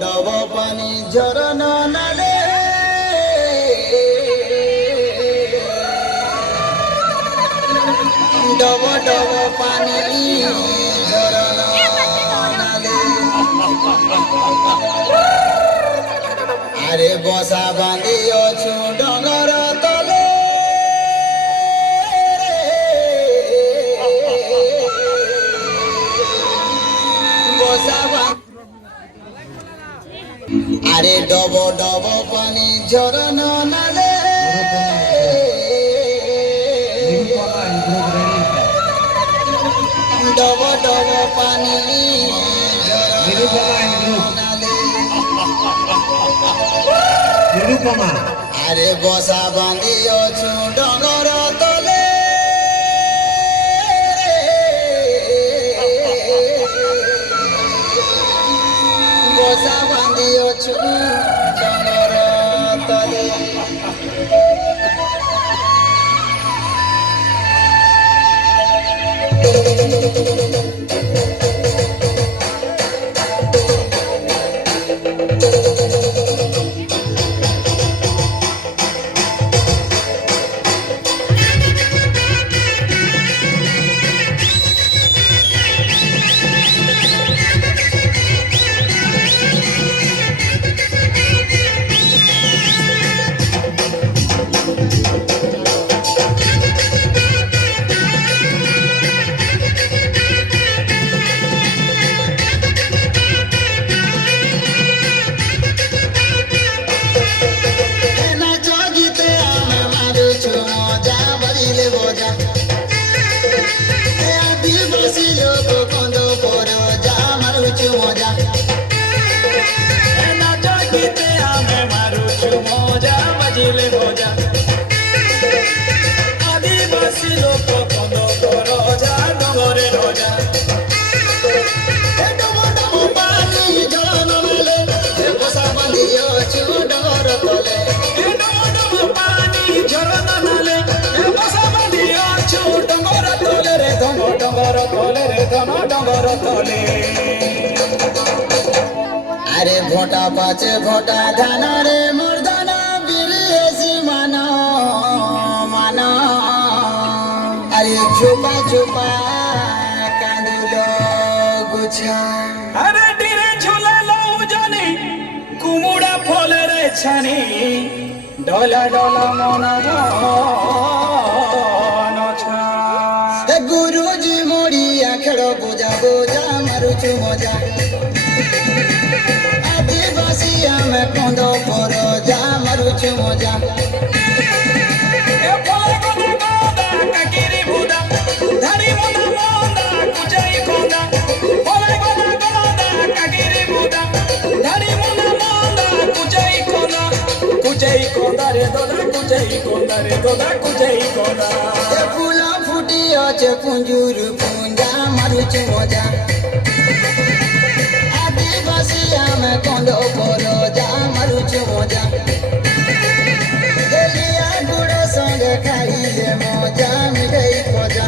ডব পানি ঝরনা নালে ডব ডব পানি ঝরনা নালে আরে বসা বাঁধি অছু ডঙ্গর তলে বসা আরে ডব ডব পানি ঝরনা নালে ডব ডব পানি আরে বসা বাঁধি অছু ডঙ্গর তলে বসা বাঁধি অছু ডঙ্গর তলে আরে ভোটা পাচে ভোটা ধানা রে মর্দানা বিরিয়েছি মানো মানো আরে চুপা চুপা কাঁদিল গুছা আরে ডিরে ঝুলালো জানি কুমুড়া ফলের ছানি ডলা ডলা মনার গুরুজি মরিয়া খেল বোঝা বোঝা মারুছু মজা আদিবাসী আমি কন্দ পর যা মারুছু মজা ফুলা ফুটি আছে পুঞ্জুর পুঞ্জা মারুছু মজা আদিবাসী আমি কন্দ পর যা মারুছু মজা গলিয়া গুড় সঙ্গে খাইলে মজা মিঠাই মজা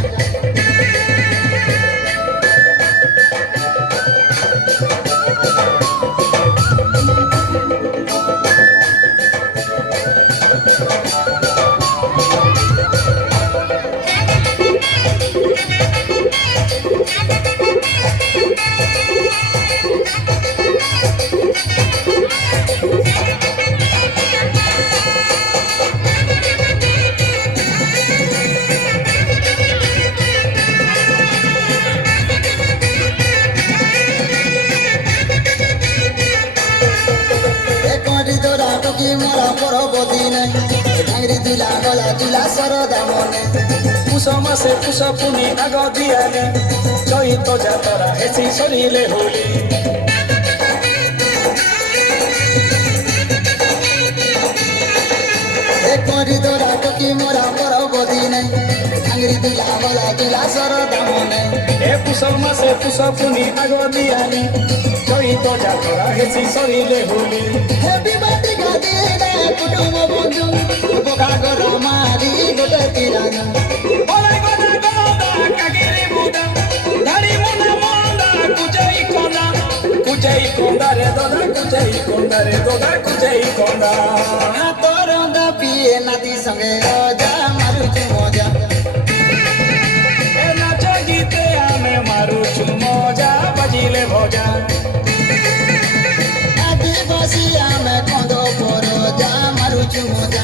মরা পরবতী নাই ডাঙরি দিলা গলা দিলা সরদা মনে পুষ মাসে পুষ পুনি আগ দিয়ালে চৈত যাতরা হেসি সরিলে হোলি করি তোরা টকি মরা পরবতী নাই ডাঙরি দিলা গলা দিলা সরদা মনে এ পুষ মাসে পুষ পুনি আগ দিয়ালে চৈত যাতরা হেসি সরিলে হোলি হ্যাপি বার্থডে গাদি রে কুটুম বন্ধু বোকা গরা মারি গোটে তিরানা ওলাই গদা গদা কাগিরি বুদা ধারি মুনা মন্দা কুজাই কোনা কুচাই কোন্দা রে দোদা কুচাই কোন্দা রে দোদা কুচাই কোন্দা তোর পিয়ে নাতি সঙ্গে রজা মারুଛୁ মজা এ নাচ গীতে আমি মারুছু মজা বাজিলে ভজা আদিবাসী আমি কন্দ পরজা মারুଛୁ মজা